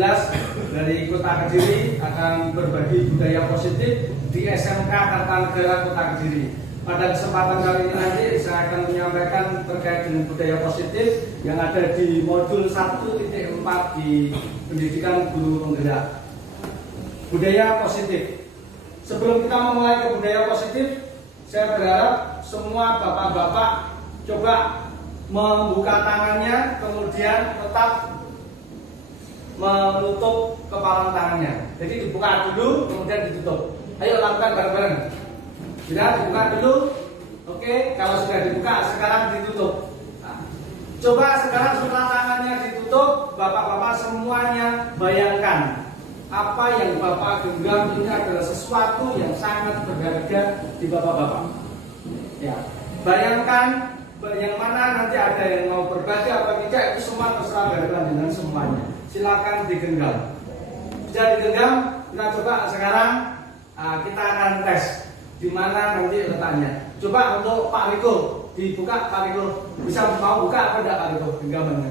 dari Kota Kediri akan berbagi budaya positif di SMK Kartanegara Kota Kediri. Pada kesempatan kali ini nanti saya akan menyampaikan terkait dengan budaya positif yang ada di modul 1.4 di Pendidikan Guru Penggerak. Budaya positif. Sebelum kita memulai ke budaya positif, saya berharap semua bapak-bapak coba membuka tangannya, kemudian tetap menutup kepala tangannya. Jadi dibuka dulu, kemudian ditutup. Ayo lakukan bareng-bareng. Sudah dibuka dulu. Oke, kalau sudah dibuka, sekarang ditutup. Nah, coba sekarang setelah tangannya ditutup, bapak-bapak semuanya bayangkan apa yang bapak genggam ini adalah sesuatu yang sangat berharga di bapak-bapak. Ya, bayangkan yang mana nanti ada yang mau berbagi apa tidak, itu semua terserah dari dengan semuanya. Silakan digenggam. Sudah digenggam, kita coba sekarang kita akan tes di mana nanti letaknya. Coba untuk Pak Riko dibuka. Pak Riko bisa mau buka apa tidak Pak Riko genggamannya?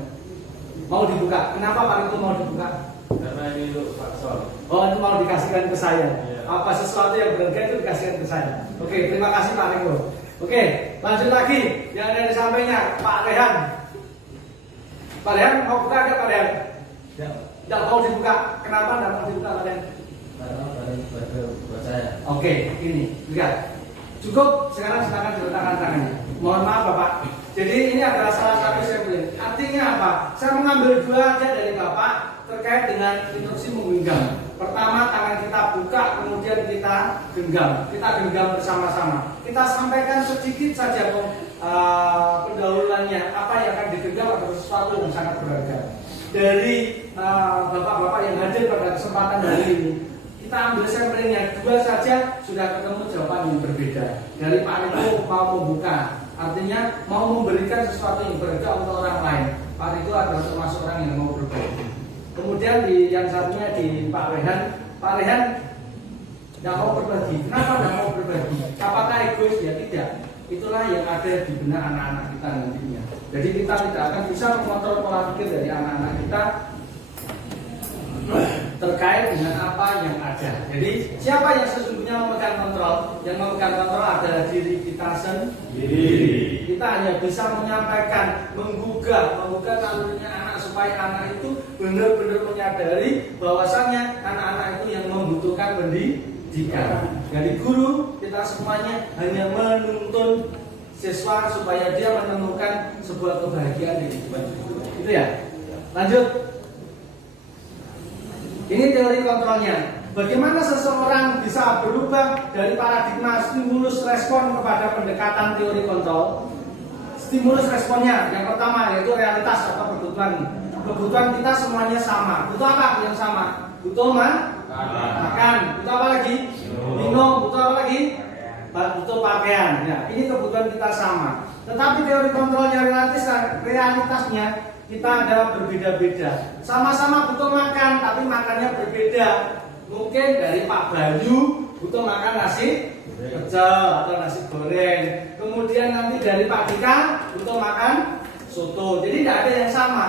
Mau dibuka. Kenapa Pak Riko mau dibuka? Karena ini untuk Pak Sol. Oh, itu mau dikasihkan ke saya. Iya. Apa sesuatu yang berharga itu dikasihkan ke saya. Oke, terima kasih Pak Riko. Oke, lanjut lagi yang ada di sampingnya Pak Rehan. Pak Rehan mau buka ada Pak Rehan? Tidak mau dibuka. Kenapa tidak mau dibuka Pak Rehan? Karena buat saya. Oke, ini lihat. Cukup, sekarang silakan diletakkan tangannya. Mohon maaf Bapak. Jadi ini adalah salah satu sampling. Artinya apa? Saya mengambil dua aja dari Bapak terkait dengan instruksi menggenggam. Pertama, tangan kita buka, kemudian kita genggam. Kita genggam bersama-sama. Kita sampaikan sedikit saja pendahuluannya. Apa yang akan digenggam adalah sesuatu yang sangat berharga. Dari bapak-bapak yang hadir pada kesempatan hari ini, kita ambil samplingnya dua saja sudah ketemu jawaban yang berbeda. Dari Pak Riko mau membuka, artinya mau memberikan sesuatu yang berharga untuk orang lain. Pak Riko adalah termasuk orang yang mau berbagi. Kemudian di yang satunya di Pak Rehan. Pak Rehan tidak mau berbagi. Kenapa tidak mau berbagi? Apakah egois? Ya tidak. Itulah yang ada di benak anak-anak kita nantinya. Jadi kita tidak akan bisa mengontrol pola pikir dari anak-anak kita terkait dengan apa yang ada. Jadi siapa yang sesungguhnya memegang kontrol? Yang memegang kontrol adalah diri kita sendiri. Kita hanya bisa menyampaikan, menggugah nalurinya anak supaya anak itu benar-benar menyadari bahwasannya anak-anak itu yang membutuhkan pendidikan. Jadi guru kita semuanya hanya menuntun siswa supaya dia menemukan sebuah kebahagiaan di kehidupan. Itu ya. Lanjut. Ini teori kontrolnya. Bagaimana seseorang bisa berubah dari paradigma stimulus respon kepada pendekatan teori kontrol? Stimulus responnya yang pertama yaitu realitas atau kebutuhan. Kebutuhan kita semuanya sama. Butuh apa yang sama? Butuh makan. Butuh apa lagi? Minum. Butuh apa lagi? Butuh pakaian. Ya, ini kebutuhan kita sama. Tetapi teori kontrolnya realitasnya kita ada berbeda-beda. Sama-sama butuh makan, tapi makannya berbeda. Mungkin dari Pak Bayu butuh makan nasi pecel atau nasi goreng. Kemudian nanti dari Pak Dika butuh makan soto. Jadi tidak ada yang sama.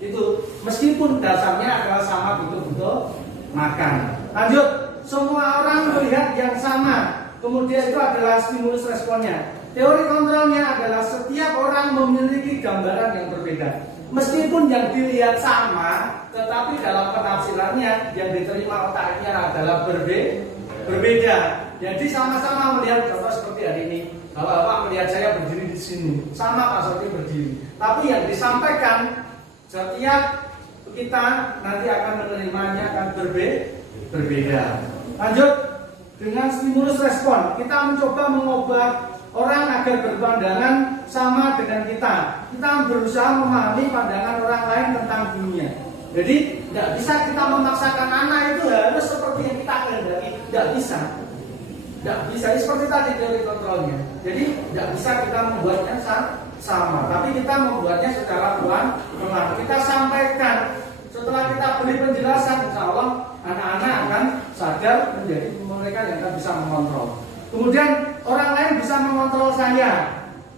Itu meskipun dasarnya adalah sama butuh makan. Lanjut, semua orang melihat yang sama. Kemudian itu adalah stimulus responnya. Teori kontrolnya adalah setiap orang memiliki gambaran yang berbeda. Meskipun yang dilihat sama, tetapi dalam penafsirannya yang diterima otaknya adalah berbeda. Jadi sama-sama melihat contoh seperti hari ini. Bapak melihat saya berdiri di sini, sama Pak Soti berdiri. Tapi yang disampaikan setiap kita nanti akan menerimanya akan berbeda. Lanjut dengan stimulus respon, kita mencoba mengubah orang agar berpandangan sama dengan kita. Kita berusaha memahami pandangan orang lain tentang dunia. Jadi tidak bisa kita memaksakan anak itu harus seperti yang kita kehendaki. Tidak bisa. Tidak bisa. Seperti tadi teori kontrolnya. Jadi tidak bisa kita membuatnya sama. Tapi kita membuatnya secara pelan-pelan. Kita sampaikan. Setelah kita beri penjelasan, insya Allah anak-anak akan sadar menjadi mereka yang akan bisa mengontrol. Kemudian orang lain bisa mengontrol saya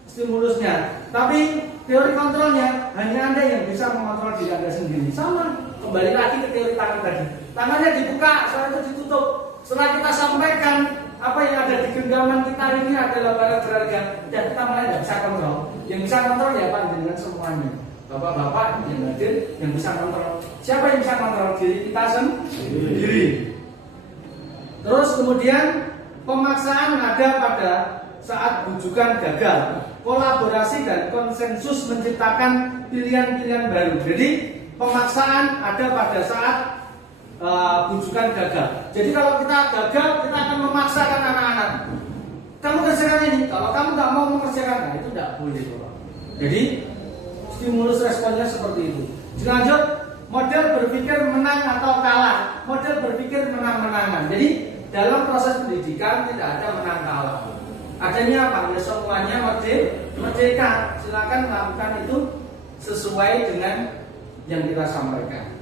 stimulusnya, tapi teori kontrolnya hanya Anda yang bisa mengontrol diri Anda sendiri. Sama Kembali lagi ke teori tangan tadi. Tangannya dibuka, setelah itu ditutup. Setelah kita sampaikan apa yang ada di genggaman kita ini adalah barang berharga, dan kita mulai tidak bisa kontrol. Yang bisa kontrol ya Pak dengan semuanya. Bapak-bapak yang hadir yang bisa kontrol. Siapa yang bisa kontrol? Diri kita sendiri. Terus kemudian pemaksaan ada pada saat bujukan gagal. Kolaborasi dan konsensus menciptakan pilihan-pilihan baru. Jadi pemaksaan ada pada saat bujukan gagal. Jadi kalau kita gagal, kita akan memaksakan anak-anak. Kamu kerjakan ini. Kalau kamu nggak mau mengerjakan, nah itu tidak boleh, Bapak. Jadi stimulus responnya seperti itu. Dilanjut, model berpikir menang atau kalah. Model berpikir menang-menangan. Jadi dalam proses pendidikan tidak ada menang kalah. Adanya apa? Ya semuanya merdeka. Silakan lakukan itu sesuai dengan yang kita sampaikan.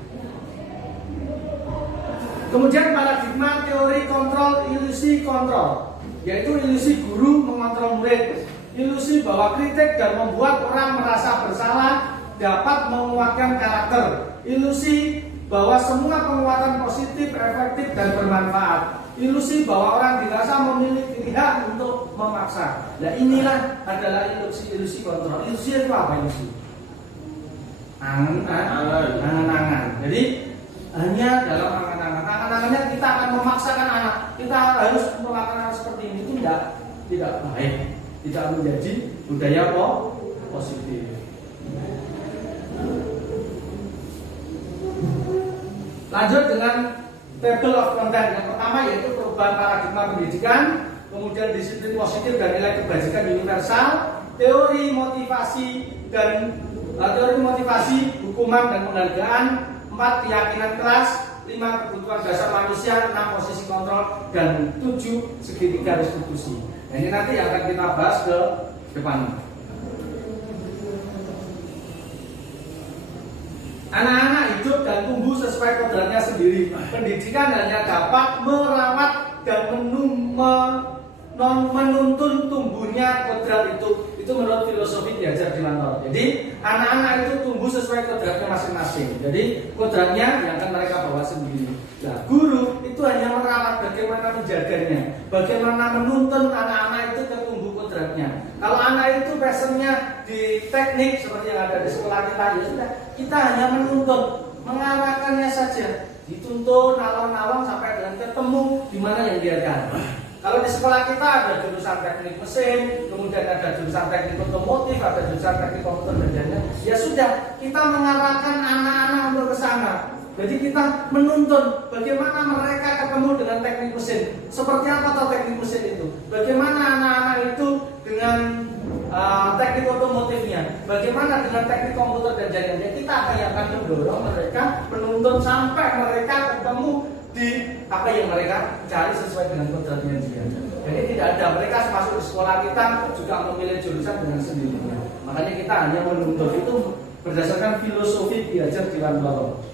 Kemudian paradigma teori kontrol ilusi kontrol, yaitu ilusi guru mengontrol murid, ilusi bahwa kritik dan membuat orang merasa bersalah dapat menguatkan karakter, ilusi bahwa semua penguatan positif, efektif dan bermanfaat, ilusi bahwa orang dirasa memiliki hak untuk memaksa. Nah inilah adalah ilusi kontrol. Ilusi itu apa ilusi? Angan-angan. Jadi hanya dalam angan-angannya kita akan memaksakan anak. Kita harus melakukan seperti ini, itu tidak baik, tidak menjadi budaya positif. Lanjut dengan table of content. Yang pertama yaitu perubahan paradigma pendidikan, kemudian disiplin positif dan nilai kebajikan universal, teori motivasi, hukuman dan penghargaan, 4 keyakinan kelas, 5 kebutuhan dasar manusia, 6 posisi kontrol, dan 7 segitiga restitusi. Nah, ini nanti akan kita bahas ke depan. Anak-anak hidup dan tumbuh sesuai kodratnya sendiri. Pendidikan hanya dapat merawat dan menuntun tumbuhnya kodrat itu. Itu menurut filosofi diajar di Lantor. Jadi anak-anak itu tumbuh sesuai kodratnya masing-masing. Jadi kodratnya yang akan mereka bawa sendiri. Nah, guru itu hanya merawat, bagaimana menjaganya, bagaimana menuntun anak-anak itu ke tumbuh kodratnya. Kalau anak itu passionnya di teknik seperti yang ada di sekolah kita, ya sudah, kita hanya menuntun, mengarahkannya saja, dituntun alon-alon sampai dengan ketemu di mana yang diajarkan. Kalau di sekolah kita ada jurusan teknik mesin, kemudian ada jurusan teknik otomotif, ada jurusan teknik komputer dan lain-lain. Ya sudah, kita mengarahkan anak-anak untuk ke sana. Jadi kita menuntun bagaimana mereka ketemu dengan teknik mesin. Seperti apa tahu teknik mesin itu? Bagaimana anak-anak itu dengan teknik otomotifnya? Bagaimana dengan teknik komputer dan lain-lain? Kita akan mendorong mereka, menuntun sampai mereka ketemu di apa yang mereka cari sesuai dengan kodratnya dia. Jadi tidak ada mereka masuk di sekolah kita juga memilih jurusan dengan sendirinya. Makanya kita hanya menuntut itu berdasarkan filosofi diajar di Lantor.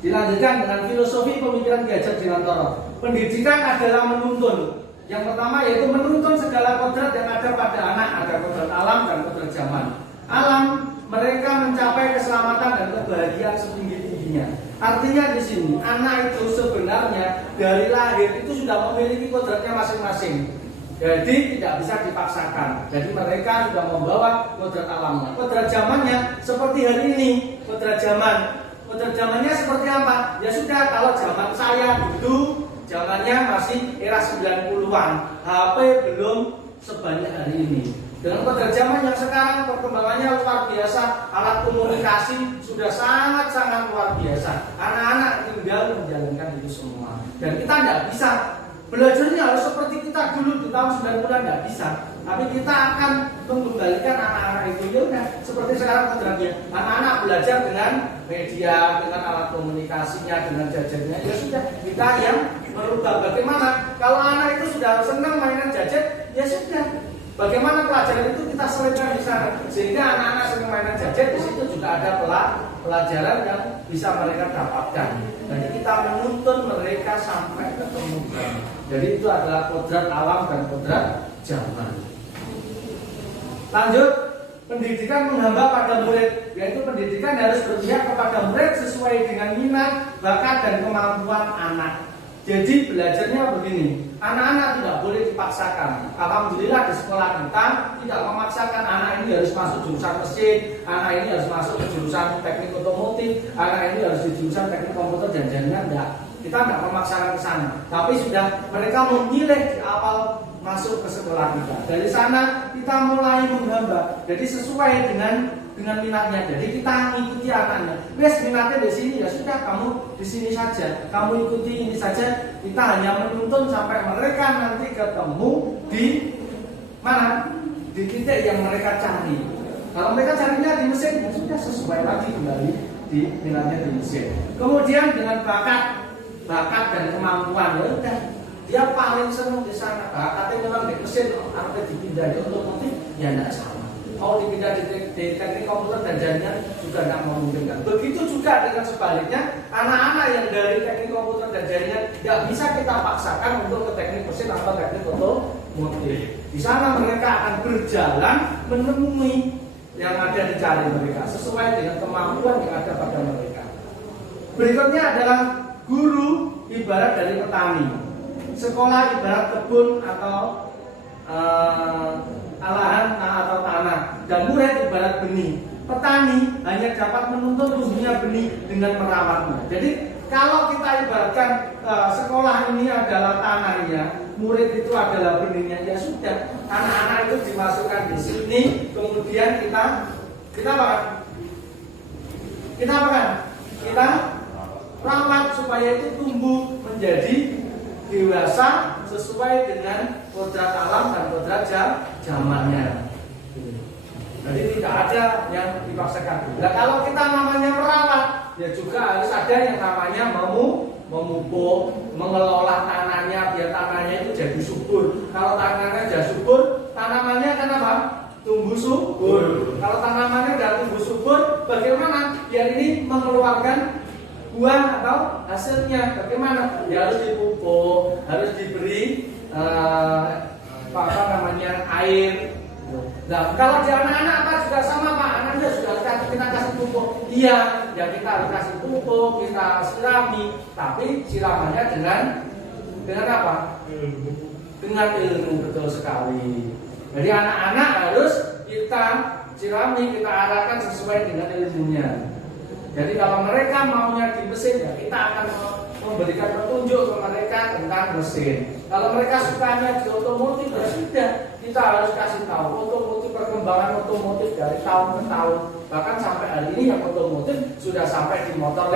Dilanjutkan dengan filosofi pemikiran diajar di Lantor. Pendidikan adalah menuntun. Yang pertama yaitu menuntun segala kodrat yang ada pada anak, ada kodrat alam dan kodrat zaman. Alam mereka mencapai keselamatan dan kebahagiaan setinggi-tingginya. Artinya di sini anak itu sebenarnya dari lahir itu sudah memiliki kodratnya masing-masing. Jadi tidak bisa dipaksakan. Jadi mereka sudah membawa kodrat alamnya. Kodrat zamannya seperti hari ini, kodrat zaman. Kodrat zamannya seperti apa? Ya sudah, kalau zaman saya dulu zamannya masih era 90-an, HP belum sebanyak hari ini. Dengan kodrat zaman yang sekarang perkembangannya luar biasa, alat komunikasi sudah sangat-sangat luar biasa. Anak-anak tinggal menjalankan itu semua. Dan kita tidak bisa belajarnya harus seperti kita dulu di tahun 90-an, tidak bisa. Tapi kita akan mengembalikan anak-anak itu ya udah seperti sekarang kodratnya. Anak-anak belajar dengan media, dengan alat komunikasinya, dengan jajarnya. Ya sudah, kita yang merubah. Bagaimana? Kalau anak itu sudah senang mainan jajar, ya sudah. Bagaimana pelajaran itu kita selipkan di sana sehingga anak-anak senang mainan gadget, di situ juga ada pelajaran yang bisa mereka dapatkan. Jadi kita menuntun mereka sampai ketemu. Jadi itu adalah kodrat alam dan kodrat zaman. Lanjut pendidikan menghamba pada murid, yaitu pendidikan harus berpihak kepada murid sesuai dengan minat, bakat, dan kemampuan anak. Jadi belajarnya begini, anak-anak tidak boleh dipaksakan. Alhamdulillah di sekolah kita tidak memaksakan anak ini harus masuk jurusan mesin, anak ini harus masuk ke jurusan teknik otomotif, anak ini harus di jurusan teknik komputer dan jaringan. Enggak, kita tidak memaksakan ke sana. Tapi sudah mereka memilih di awal masuk ke sekolah kita. Dari sana kita mulai menghamba. Jadi sesuai dengan minatnya. Jadi kita mengikuti anaknya. Wes minatnya di sini ya sudah, kamu di sini saja. Kamu ikuti ini saja. Kita hanya menuntun sampai mereka nanti ketemu di mana? Di titik yang mereka cari. Kalau mereka carinya di mesin, ya sudah sesuai lagi kembali di minatnya di mesin. Kemudian dengan bakat dan kemampuan, ya udah dia paling senang di sana. Bakatnya memang di mesin, atau dipindah di otomotif, ya tidak salah. Mau dipindah di teknik komputer dan jaringan juga tidak memungkinkan. Begitu juga dengan sebaliknya, anak-anak yang dari teknik komputer dan jaringan tidak bisa kita paksakan untuk ke teknik mesin atau teknik otomotif. Di sana mereka akan berjalan menemui yang ada di cari mereka sesuai dengan kemampuan yang ada pada mereka. Berikutnya adalah guru ibarat dari petani, sekolah ibarat kebun atau alahan atau tanah, dan murid ibarat benih. Petani hanya dapat menuntun tumbuhnya benih dengan merawatnya. Jadi kalau kita ibaratkan sekolah ini adalah tanahnya, murid itu adalah benihnya, ya sudah, anak-anak itu dimasukkan di sini, kemudian kita apa? Kita rawat supaya itu tumbuh menjadi dewasa sesuai dengan kodrat alam dan kodrat zamannya. Jadi tidak ada yang dipaksakan. Nah kalau kita namanya merawat, ya juga harus ada yang namanya memupuk, mengelola tanahnya biar tanahnya itu jadi subur. Kalau tanahnya jadi subur, tanamannya kan apa? Tumbuh subur. Kalau tanamannya sudah tumbuh subur, bagaimana? Biar ini mengeluarkan buah atau hasilnya. Bagaimana? Ya harus dipupuk, harus diberi air. Nah, kalau di anak-anak apa juga sama Pak, anaknya sudah kita kasih pupuk. Iya, ya kita harus kasih pupuk, kita sirami, tapi siramannya dengan apa? Dengan ilmu, betul sekali. Jadi anak-anak harus kita sirami, kita arahkan sesuai dengan ilmunya. Jadi kalau mereka maunya di mesin, ya kita akan memberikan petunjuk ke mereka tentang mesin. Kalau mereka sukanya di otomotif, ya sudah, kita harus kasih tahu otomotif, perkembangan otomotif dari tahun ke tahun. Bahkan sampai hari ini yang otomotif sudah sampai di motor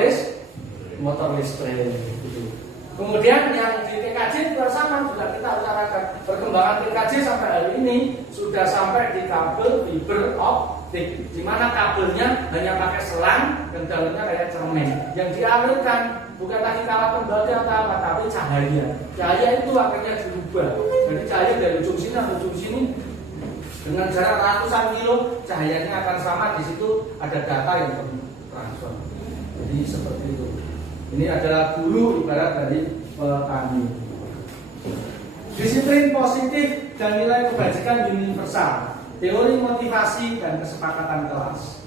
listrik. Kemudian yang di TKJ juga sama, juga kita harus arahkan. Perkembangan TKJ sampai hari ini sudah sampai di kabel fiber optik, di mana kabelnya hanya pakai selang dan dalamnya kayak cermin. Yang dialirkan bukan lagi kawat tembaga atau apa, tapi cahaya. Cahaya itu akhirnya dirubah. Jadi cahaya dari ujung sini ke ujung sini dengan jarak ratusan kilo, cahayanya akan sama. Di situ ada data yang tertransfer. Jadi seperti itu. Ini adalah guru ibarat dari petani. Disiplin positif dan nilai kebajikan universal. Teori motivasi dan kesepakatan kelas.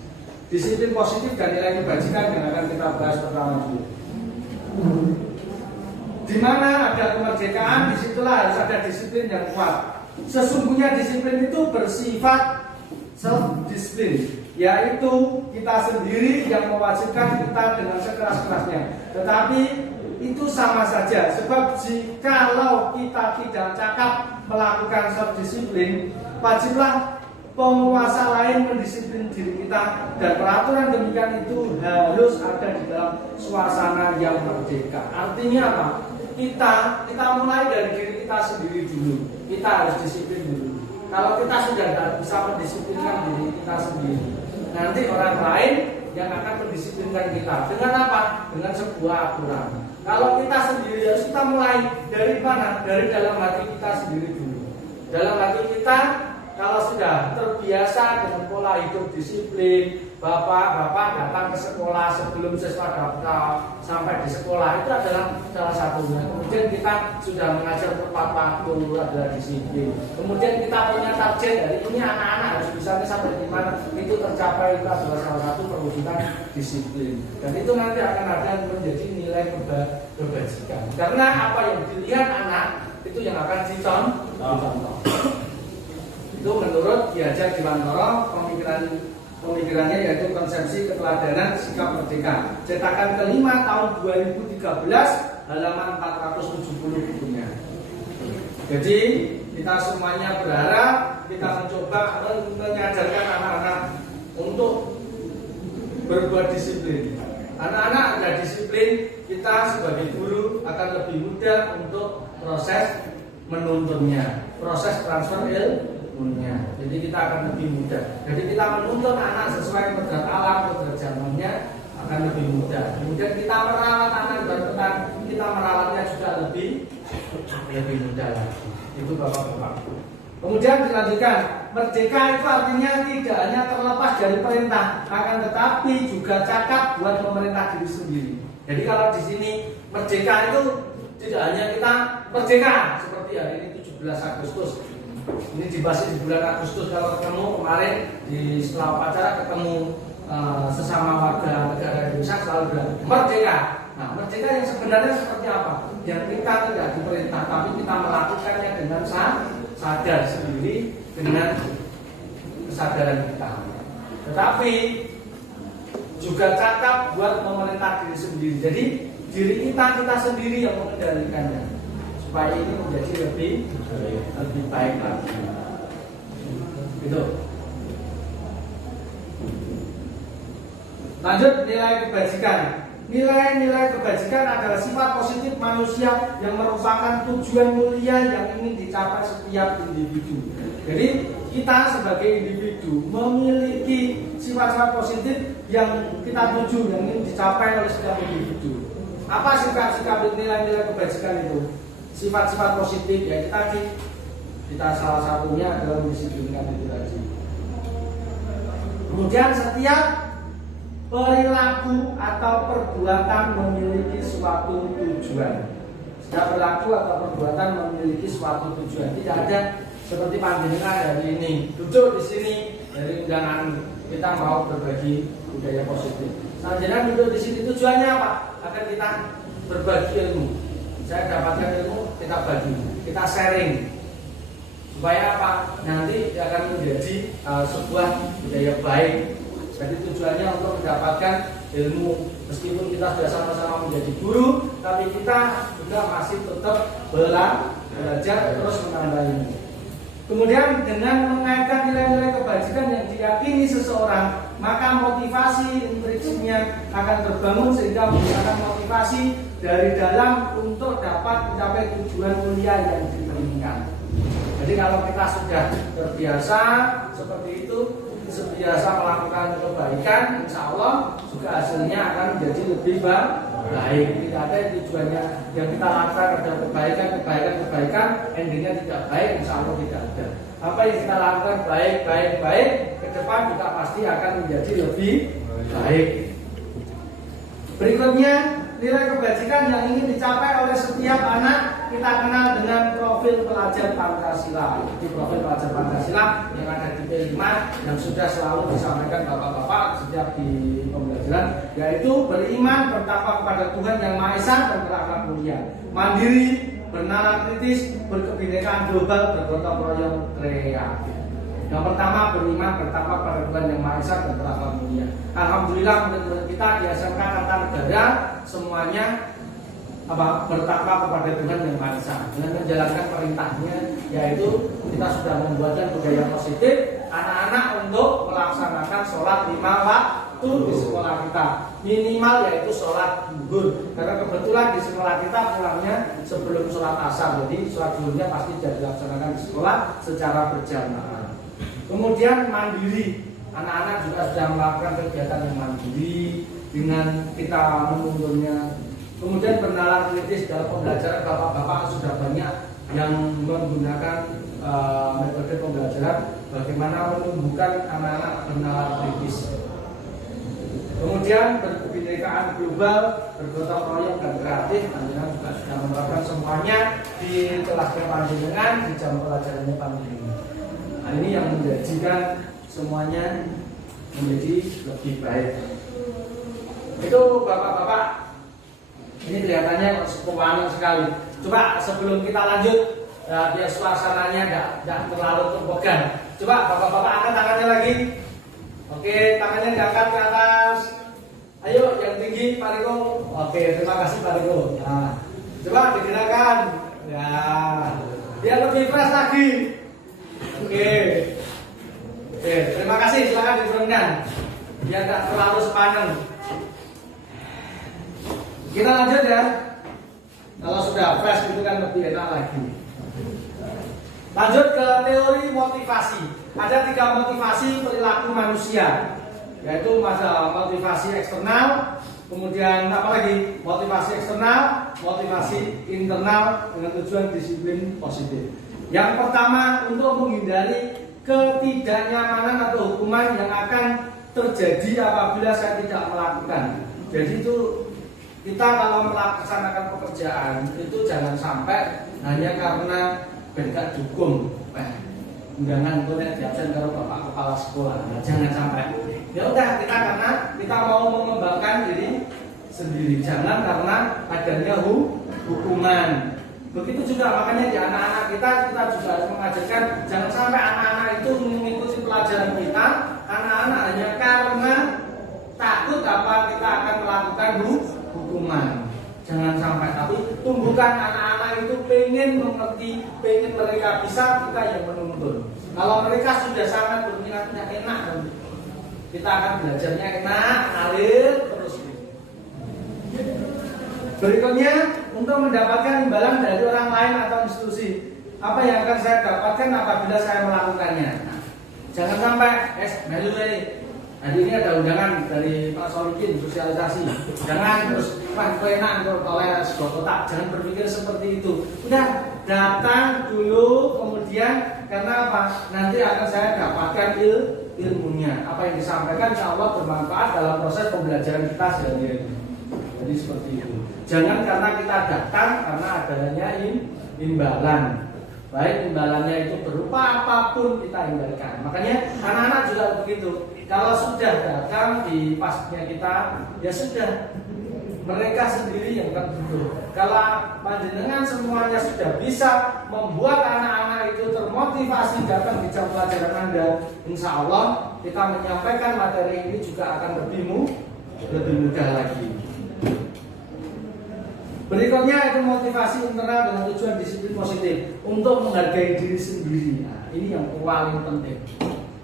Disiplin positif dan nilai kebajikan yang akan kita bahas pertama dulu. Di mana ada kemerdekaan, disitulah harus ada disiplin yang kuat. Sesungguhnya disiplin itu bersifat self-disiplin, yaitu kita sendiri yang mewajibkan kita dengan sekeras-kerasnya. Tetapi itu sama saja, sebab jikalau kita tidak cakap melakukan self-disiplin, wajiblah penguasa lain mendisiplin diri kita, dan peraturan demikian itu harus ada di dalam suasana yang merdeka. Artinya apa? Kita mulai dari diri kita sendiri dulu. Kita harus disiplin dulu. Kalau kita sudah tidak bisa mendisiplinkan diri kita sendiri, nanti orang lain yang akan mendisiplinkan kita. Dengan apa? Dengan sebuah aturan. Kalau kita sendiri harus kita mulai dari mana? Dari dalam hati kita sendiri dulu. Dalam hati kita, kalau sudah terbiasa dengan pola hidup disiplin, bapak-bapak datang ke sekolah sebelum siswa daftar sampai di sekolah itu adalah salah satunya. Kemudian kita sudah mengajar tepat waktu adalah disiplin. Kemudian kita punya target dari ini anak-anak harus bisa sampai di mana itu tercapai, itu adalah salah satu perwujudan disiplin. Dan itu nanti akan ada menjadi nilai kebajikan. Karena apa yang dilihat anak itu yang akan dicontoh. Itu menurut Ki Hajar Dewantara pemikirannya yaitu konsepsi keteladanan sikap merdeka. Cetakan kelima tahun 2013 halaman 470 bukunya. Jadi kita semuanya berharap kita mencoba mengajarkan anak-anak untuk berbuat disiplin. Anak-anak ada disiplin, kita sebagai guru akan lebih mudah untuk proses menuntunnya, proses transfer ilmunya. Jadi kita akan lebih mudah. Jadi kita menuntun anak sesuai kodrat alam, kodrat zamannya akan lebih mudah. Kemudian kita merawat anak dan kita merawatnya juga lebih mudah lagi. Itu bapak-bapak. Kemudian dilanjutkan, merdeka itu artinya tidak hanya terlepas dari perintah, akan tetapi juga cakap buat pemerintah diri sendiri. Jadi kalau di sini merdeka itu tidak hanya kita merdeka seperti hari ini 17 Agustus. Ini dibahas di bulan Agustus kalau ketemu kemarin di setelah upacara ketemu sesama warga negara Indonesia selalu bilang merdeka. Nah, merdeka yang sebenarnya seperti apa? Yang kita tidak diperintah, tapi kita melakukannya dengan sadar sendiri dengan kesadaran kita. Tetapi juga cakap buat memerintah diri sendiri. Jadi diri kita sendiri yang mengendalikannya supaya ini menjadi lebih baik lagi. Gitu. Lanjut nilai kebajikan. Nilai-nilai kebajikan adalah sifat positif manusia yang merupakan tujuan mulia yang ingin dicapai setiap individu. Jadi kita sebagai individu memiliki sifat-sifat positif yang kita tuju, yang ingin dicapai oleh setiap individu. Apa sikap-sikap nilai-nilai kebajikan itu? Sifat-sifat positif ya kita salah satunya adalah mendisiplinkan itu tadi. Kemudian setiap perilaku atau perbuatan memiliki suatu tujuan. Setiap perilaku atau perbuatan memiliki suatu tujuan. Tidak ada seperti panjenengan hari ini duduk di sini dari undangan kita mau berbagi budaya positif. Panjenengan duduk di sini tujuannya apa? Akan kita berbagi ilmu. Saya dapatkan ilmu, kita bagi, kita sharing. Supaya apa? Nanti akan menjadi sebuah budaya baik. Jadi tujuannya untuk mendapatkan ilmu. Meskipun kita sudah sama-sama menjadi guru, tapi kita juga masih tetap belajar terus menambah ilmu. Kemudian dengan mengaitkan nilai-nilai kebajikan yang diyakini seseorang, maka motivasi intriksinya akan terbangun sehingga menggunakan motivasi dari dalam untuk dapat mencapai tujuan mulia yang diinginkan. Jadi kalau kita sudah terbiasa seperti itu, terbiasa melakukan kebaikan, insya Allah juga hasilnya akan menjadi lebih baik. Tidak ada tujuannya yang kita lakukan ada kebaikan, endingnya tidak baik, insya Allah tidak ada. Apa yang kita lakukan baik, ke depan juga pasti akan menjadi lebih baik. Berikutnya nilai kebajikan yang ingin dicapai oleh setiap anak kita kenal dengan profil pelajar Pancasila. Di profil pelajar Pancasila yang ada di P5 yang sudah selalu disampaikan bapak-bapak setiap di pembelajaran, yaitu beriman, bertakwa kepada Tuhan Yang Maha Esa dan berakhlak mulia, mandiri, bernalar kritis, berkebinekaan global, bergotong royong kreatif. Yang pertama beriman, bertakwa kepada Tuhan Yang Maha Esa dan berakhlak mulia. Alhamdulillah murid-murid kita di SMK Kartanegara semuanya bertakwa kepada Tuhan Yang Maha Esa dengan menjalankan perintahnya, yaitu kita sudah membuatkan budaya positif anak-anak untuk melaksanakan sholat 5 waktu di sekolah kita, minimal yaitu sholat zuhur, karena kebetulan di sekolah kita pulangnya sebelum sholat asar, jadi sholat zuhurnya pasti dilaksanakan di sekolah secara berjamaah. Kemudian mandiri, anak-anak juga sudah melakukan kegiatan yang mandiri dengan kita menuntunnya. Kemudian bernalar kritis dalam pembelajaran, bapak-bapak sudah banyak yang menggunakan metode pembelajaran bagaimana menumbuhkan anak-anak bernalar kritis. Kemudian berkebinekaan global, bergotong royong dan kreatif, panjenengan juga sudah menerapkan semuanya di kelasnya panjenengan, di jam pelajarannya panjenengan. Nah, ini yang menjadikan semuanya menjadi lebih baik. Itu bapak-bapak, ini kelihatannya sempurna sekali. Coba sebelum kita lanjut, biar suasananya tidak terlalu terpegang. Coba bapak-bapak angkat tangannya lagi. Oke, tangannya diangkat ke atas. Ayo, yang tinggi Pak Riko. Oke, terima kasih Pak Riko. Nah, coba digerakkan. Ya, biar lebih fresh lagi. Oke, terima kasih. Silakan diturunkan. Biar tidak terlalu sepaneng. Kita lanjut ya. Kalau sudah fresh itu kan lebih enak lagi. Lanjut ke teori motivasi. Ada 3 motivasi perilaku manusia, yaitu motivasi eksternal, kemudian apa lagi? Motivasi eksternal, motivasi internal dengan tujuan disiplin positif. Yang pertama, untuk menghindari ketidaknyamanan atau hukuman yang akan terjadi apabila saya tidak melakukan. Jadi itu kita kalau melaksanakan pekerjaan itu jangan sampai hanya karena berkat dukung, undangan untuk diabsen kalau bapak kepala sekolah. Nah, jangan sampai. Ya udah, kita karena kita mau mengembangkan diri sendiri, jangan karena adanya hukuman. Begitu juga makanya di anak-anak kita juga harus mengajarkan jangan sampai anak-anak itu mengikuti pelajaran kita, anak-anak hanya karena takut apa kita akan melakukan hukuman. Jangan sampai, tapi tumbuhkan anak-anak itu pengen mengerti, pengen mereka bisa, kita yang menuntun. Kalau mereka sudah sangat berminatnya enak, kita akan belajarnya enak, ngalir terus. Berikutnya, untuk mendapatkan imbalan dari orang lain atau institusi, apa yang akan saya dapatkan apabila saya melakukannya? Nah, jangan sampai melu ini. Hari ini ada undangan dari Pak Solikin sosialisasi. Jangan terus enak oleh sebuah kotak. Jangan berpikir seperti itu. Udah datang dulu, kemudian karena apa? Nanti akan saya dapatkan ilmunya. Apa yang disampaikan insya Allah bermanfaat dalam proses pembelajaran kita sehari-hari. Jadi seperti itu. Jangan karena kita datang karena adanya imbalan. Baik imbalannya itu berupa apapun kita imbalkan. Makanya anak-anak juga begitu. Kalau sudah datang di pasnya kita, ya sudah mereka sendiri yang tentu. Kalau panjenengan semuanya sudah bisa membuat anak-anak itu termotivasi datang di jam pelajaran Anda, insya Allah kita menyampaikan materi ini juga akan lebih mudah lagi. Berikutnya itu motivasi internal dengan tujuan disiplin positif untuk menghargai diri sendiri. Nah, ini yang paling penting.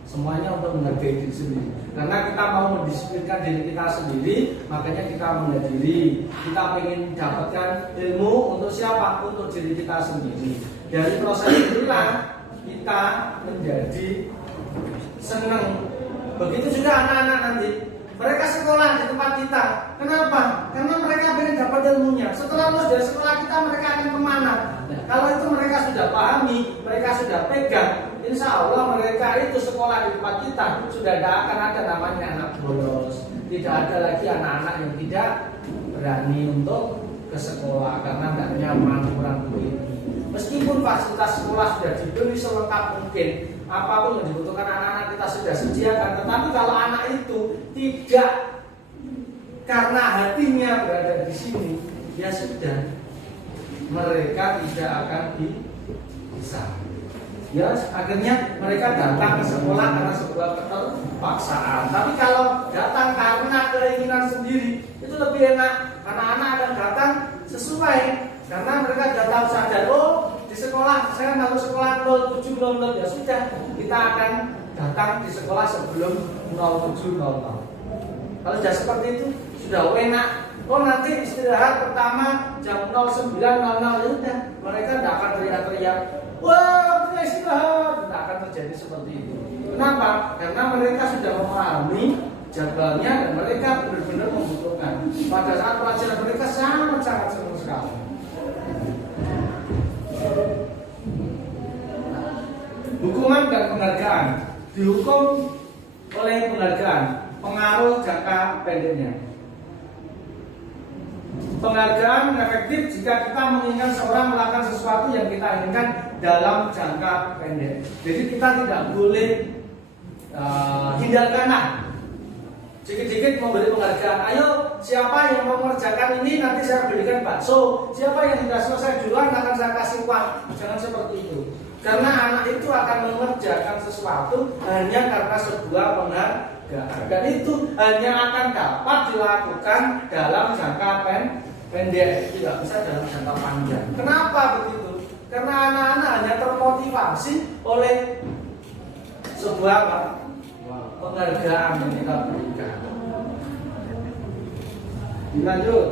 Semuanya untuk menghargai diri sendiri. Karena kita mau mendisiplinkan diri kita sendiri, makanya kita menghadiri. Kita ingin dapatkan ilmu untuk siapa? Untuk diri kita sendiri. Dari proses inilah kita menjadi senang. Begitu juga anak-anak nanti. Mereka sekolah di tempat kita. Kenapa? Karena mereka ingin dapat ilmunya. Setelah lulus dari sekolah kita, mereka akan kemana? Nah, kalau itu mereka sudah pahami, mereka sudah pegang, insya Allah mereka itu sekolah di tempat kita sudah tidak akan ada namanya anak bolos. Tidak ada lagi anak-anak yang tidak berani untuk ke sekolah karena tidak nyaman kurang begitu. Meskipun fasilitas sekolah sudah diberi selengkap mungkin, apapun yang dibutuhkan anak-anak kita sudah sediakan, tetapi kalau anak itu tidak karena hatinya berada di sini, ya sudah, mereka tidak akan bisa. Ya, akhirnya mereka datang ke sekolah karena sebuah keterpaksaan. Tapi kalau datang karena keinginan sendiri, itu lebih enak. Anak-anak akan datang sesuai. Karena mereka sudah tahu sadar, oh di sekolah saya masuk sekolah 07.00, ya sudah kita akan datang di sekolah sebelum 07.00. Kalau sudah seperti itu sudah enak. Oh nanti istirahat pertama jam 09.00, ya udah mereka tidak akan teriak-teriak. Wah kita istirahat, tidak akan terjadi seperti itu. Kenapa? Karena mereka sudah memahami jadwalnya dan mereka benar-benar membutuhkan. Pada saat pelajaran mereka sangat-sangat senang sekali. Hukuman dan penghargaan. Dihukum oleh penghargaan. pengaruh jangka pendeknya. Penghargaan efektif jika kita menginginkan seorang melakukan sesuatu yang kita inginkan dalam jangka pendek. Jadi kita tidak boleh hindarkan. Dikit-dikit memberi penghargaan. Ayo, siapa yang mau mengerjakan ini nanti saya berikan bakso. Siapa yang sudah selesai duluan akan saya kasih uang. Jangan seperti itu. Karena anak itu akan mengerjakan sesuatu hanya karena sebuah penghargaan. Dan itu hanya akan dapat dilakukan dalam jangka pendek, tidak bisa dalam jangka panjang. Kenapa begitu? Karena anak-anak hanya termotivasi oleh sebuah penghargaan yang kita berikan. Dilanjut.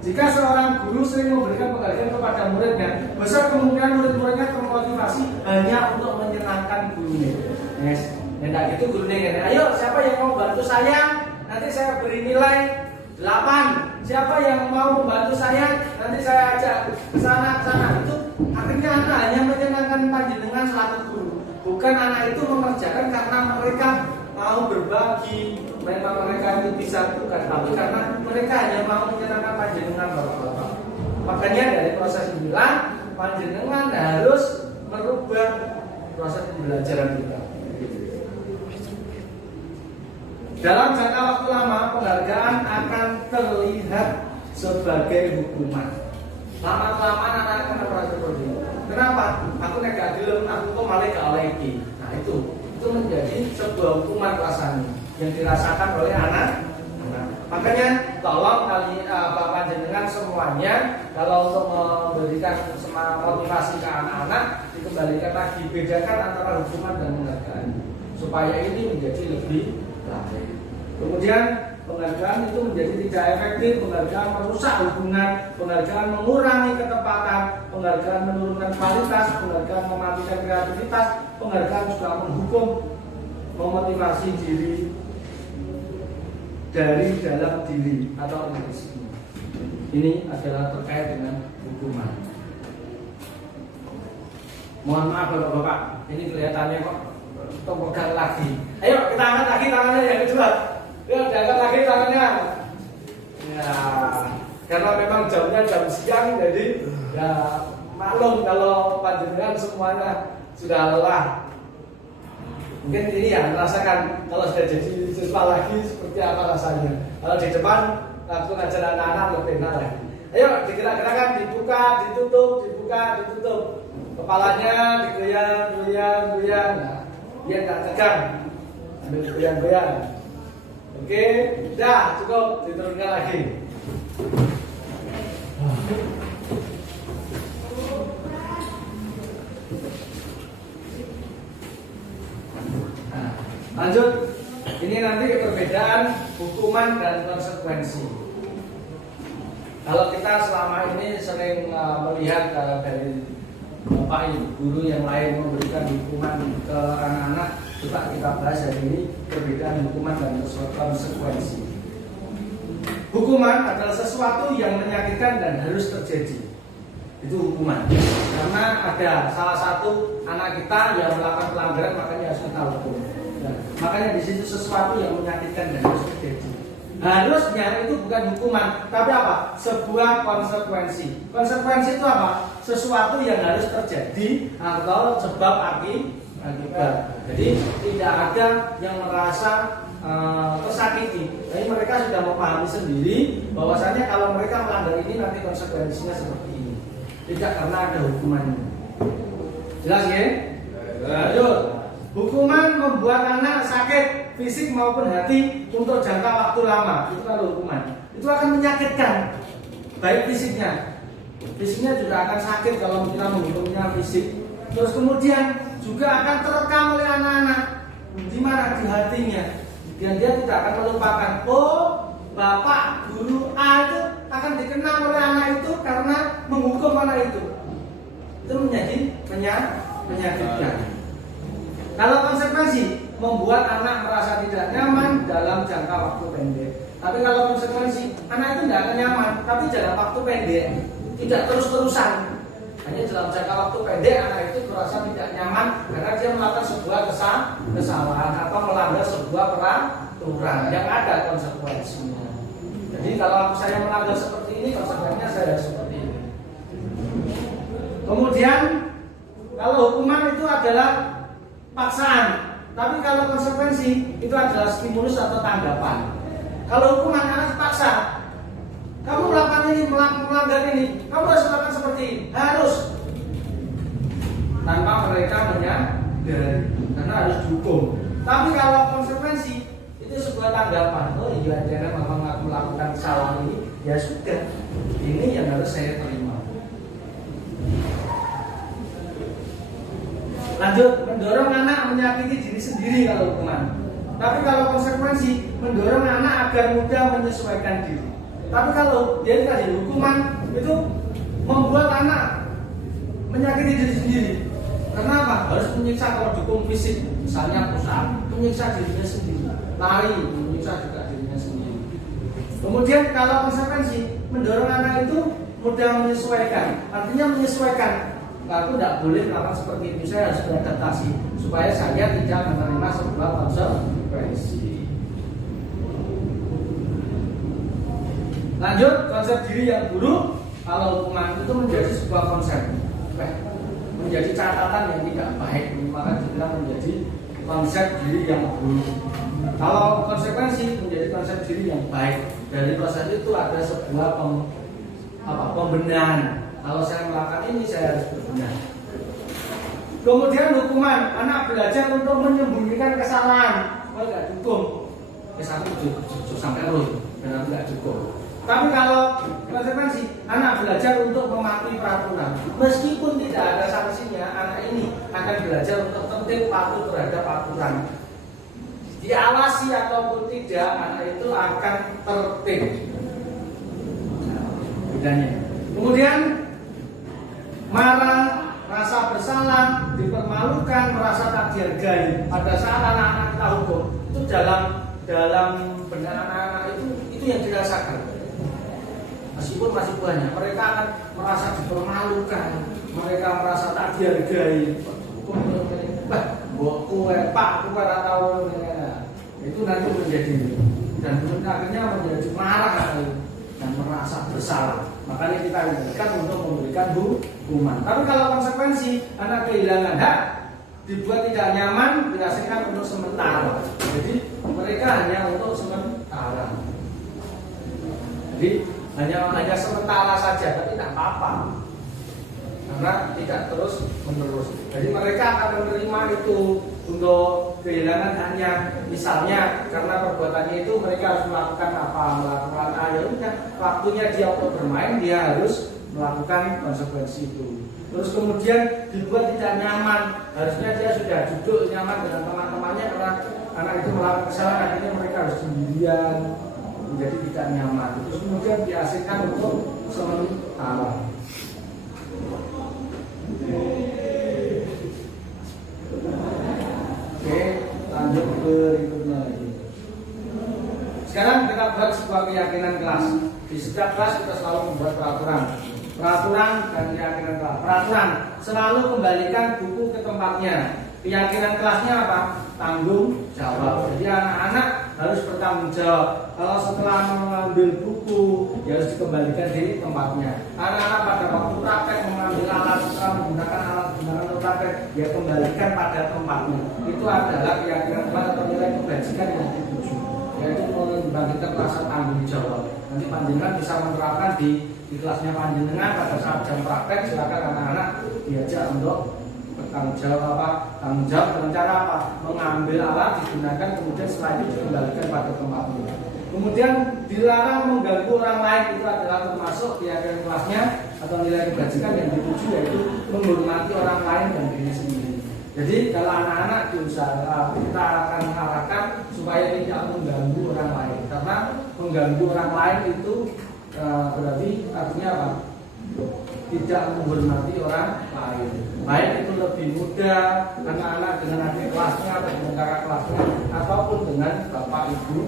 Jika seorang guru sering memberikan penghargaan kepada muridnya, besar kemungkinan murid-muridnya termotivasi hanya untuk menyenangkan gurunya. Yes. Nah, gitu gurunya. Ayo, siapa yang mau bantu saya? Nanti saya beri nilai 8. Siapa yang mau membantu saya? Nanti saya ajak ke sana. Itu akhirnya anak hanya menyenangkan panjenengan selaku guru. Bukan anak itu mengerjakan karena mereka mau berbagi, memang mereka itu bisa, bukan, tapi karena mereka hanya mau menyenangkan panjenengan bapak-bapak. Makanya dari proses inilah panjenengan harus merubah proses pembelajaran kita. Dalam jangka waktu lama, penghargaan akan terlihat sebagai hukuman. Lama-kelamaan anak akan merasa seperti itu. Kenapa? Aku gak gelem, aku kok malah gak oleh. Nah itu menjadi sebuah hukuman rasanya yang dirasakan oleh anak. Makanya tolong bapak jenengan semuanya kalau untuk memberikan motivasi ke anak-anak, dikembalikan lagi, bedakan antara hukuman dan penghargaan supaya ini menjadi lebih baik. Kemudian penghargaan itu menjadi tidak efektif, penghargaan merusak hubungan, penghargaan mengurangi ketepatan, penghargaan menurunkan kualitas, penghargaan mematikan kreativitas, penghargaan juga menghukum, memotivasi diri dari dalam diri atau diri. Ini adalah terkait dengan hukuman. Mohon maaf bapak-bapak, ini kelihatannya kok pegang lagi. Ayo kita angkat lagi tangannya yang kedua. Ya, diangkat lagi tangannya. Ya, karena memang jamnya jam siang, jadi ya maklum kalau panjenengan semuanya sudah lelah. Mungkin ini ya merasakan kalau sudah jadi siswa lagi seperti apa rasanya. Kalau di depan waktu ngajar anak-anak lebih enak lagi. Ayo digerak-gerakan, dibuka, ditutup, dibuka, ditutup. Kepalanya digoyang. Nah, dia nggak tegang, ambil goyang-goyang. Oke, dah cukup, diturunkan lagi. Nah, lanjut, ini nanti perbedaan hukuman dan konsekuensi. Kalau kita selama ini sering melihat dari bapak ibu guru yang lain memberikan hukuman ke anak-anak, coba kita bahas hari ini perbedaan hukuman dan konsekuensi. Hukuman adalah sesuatu yang menyakitkan dan harus terjadi. Itu hukuman. Karena ada salah satu anak kita yang melakukan pelanggaran, makanya harus kita hukum. Nah, makanya di situ sesuatu yang menyakitkan dan harus terjadi. Harusnya itu bukan hukuman, tapi apa? Sebuah konsekuensi. Konsekuensi itu apa? Sesuatu yang harus terjadi atau sebab akibat. Jadi tidak ada yang merasa tersakiti. Jadi mereka sudah memahami sendiri bahwasanya kalau mereka melanggar ini nanti konsekuensinya seperti ini. Tidak karena ada hukumannya. Jelas ya? Lanjut. Hukuman membuat anak sakit fisik maupun hati untuk jangka waktu lama. Itu kalau hukuman. Itu akan menyakitkan baik fisiknya. Fisiknya juga akan sakit kalau kita menghukumnya fisik. Terus kemudian juga akan terekam oleh anak-anak di mana di hatinya. Dan dia tidak akan melupakan. Oh, bapak guru A itu akan dikenang oleh anak itu karena menghukum anak itu. Itu menjadi menyakitkan. Kalau konsekuensi membuat anak merasa tidak nyaman dalam jangka waktu pendek. Tapi kalau konsekuensi anak itu tidak akan nyaman, tapi dalam waktu pendek, tidak terus-terusan. Hanya dalam jangka waktu pendek anak itu merasa tidak nyaman karena dia melakukan sebuah kesalahan atau melanggar sebuah aturan yang ada konsekuensinya. Jadi kalau saya melanggar seperti ini, konsekuensinya saya harus seperti ini. Kemudian kalau hukuman itu adalah paksaan, tapi kalau konsekuensi itu adalah stimulus atau tanggapan. Kalau hukuman harus paksa, kamu melakukan ini, melanggar ini, kamu harus melakukan seperti ini, harus, tanpa mereka menyadari, karena harus dihukum. Tapi kalau konsekuensi itu sebuah tanggapan, oh iya jangan memang melakukan kesalahan ini, ya sudah, ini yang harus saya terima. Lanjut, mendorong anak menyakiti diri sendiri kalau hukuman. Tapi kalau konsekuensi, mendorong anak agar mudah menyesuaikan diri. Tapi kalau dia tadi hukuman itu membuat anak menyakiti diri sendiri. Kenapa? Harus menyiksa kalau dihukum fisik, misalnya pusat, menyiksa dirinya sendiri, lari, menyiksa juga dirinya sendiri. Kemudian kalau konsekuensi, mendorong anak itu mudah menyesuaikan. Artinya menyesuaikan. Aku tidak boleh melakukan seperti itu, saya harus beradaptasi supaya saya tidak menerima sebuah konsekuensi. Lanjut, konsep diri yang buruk. Kalau hukuman itu menjadi sebuah konsep, menjadi catatan yang tidak baik, maka dibilang menjadi konsep diri yang buruk. Kalau konsekuensi menjadi konsep diri yang baik. Dari proses itu ada sebuah pembenahan. Kalau saya melakukan ini, saya harus berbenah. Kemudian hukuman, anak belajar untuk menyembunyikan kesalahan. Kalau nggak dihukum, satu sampai roh, dan nggak cukup. Tapi kalau konsekuensi, anak belajar untuk mematuhi peraturan. Meskipun tidak ada sanksinya, anak ini akan belajar untuk tertib patuh terhadap aturan. Diawasi ataupun tidak, anak itu akan tertib. Bedanya. Kemudian marah, rasa bersalah, dipermalukan, merasa tak dihargai pada saat anak-anak kita hukum, itu dalam benak anak-anak itu yang dirasakan. Meskipun masih banyak, mereka akan merasa dipermalukan, mereka merasa tak dihargai. Pak, atau itu nanti menjadi, dan akhirnya menjadi marah dan merasa bersalah. Makanya kita ingatkan untuk memberikan hukuman. Tapi kalau konsekuensi, anak kehilangan hak, dibuat tidak nyaman, dihasilkan untuk sementara. Jadi mereka hanya untuk sementara. Jadi hanya sementara saja, tapi tidak apa-apa, karena tidak terus menerus. Jadi mereka akan menerima itu untuk kehilangan haknya. Misalnya karena perbuatannya itu mereka harus melakukan apa, melakukan akhirnya waktunya dia untuk bermain, dia harus melakukan konsekuensi itu. Terus kemudian dibuat tidak nyaman, harusnya dia sudah duduk nyaman dengan teman-temannya, karena anak itu melakukan kesalahan, akhirnya mereka harus sendirian, menjadi tidak nyaman. Terus kemudian diasingkan untuk sementara. Oke, lanjut ke berikutnya lagi. Sekarang kita buat sebuah keyakinan kelas. Di setiap kelas kita selalu membuat peraturan dan keyakinan kelas. Peraturan selalu kembalikan buku ke tempatnya. Keyakinan kelasnya apa? Tanggung jawab. Jadi anak-anak harus bertanggung jawab. Kalau setelah mengambil buku, ya harus dikembalikan di tempatnya. Anak-anak pada waktu praktek mengambil alat, setelah menggunakan alat untuk praktek, ya kembalikan pada tempatnya. Itu adalah keyakinan kelas atau nilai kebajikan yang dituju, yaitu membangkitkan rasa tanggung jawab. Nanti panjenengan bisa menerapkan di kelasnya panjenengan pada saat jam praktek. Silakan anak-anak diajak untuk bertanggung jawab tanggung jawab dengan cara apa? Mengambil alat, digunakan, kemudian setelah itu dikembalikan pada tempatnya. Kemudian dilarang mengganggu orang lain, itu adalah termasuk keyakinan kelasnya atau nilai kebajikan yang dituju, yaitu menghormati orang lain dan diri sendiri. Jadi kalau anak-anak diusahakan, kita akan arahkan supaya tidak mengganggu orang lain, karena mengganggu orang lain itu berarti artinya apa? Tidak menghormati orang lain. Baik itu lebih mudah anak-anak dengan adik kelasnya atau dengan kakak kelasnya, ataupun dengan bapak ibu guru.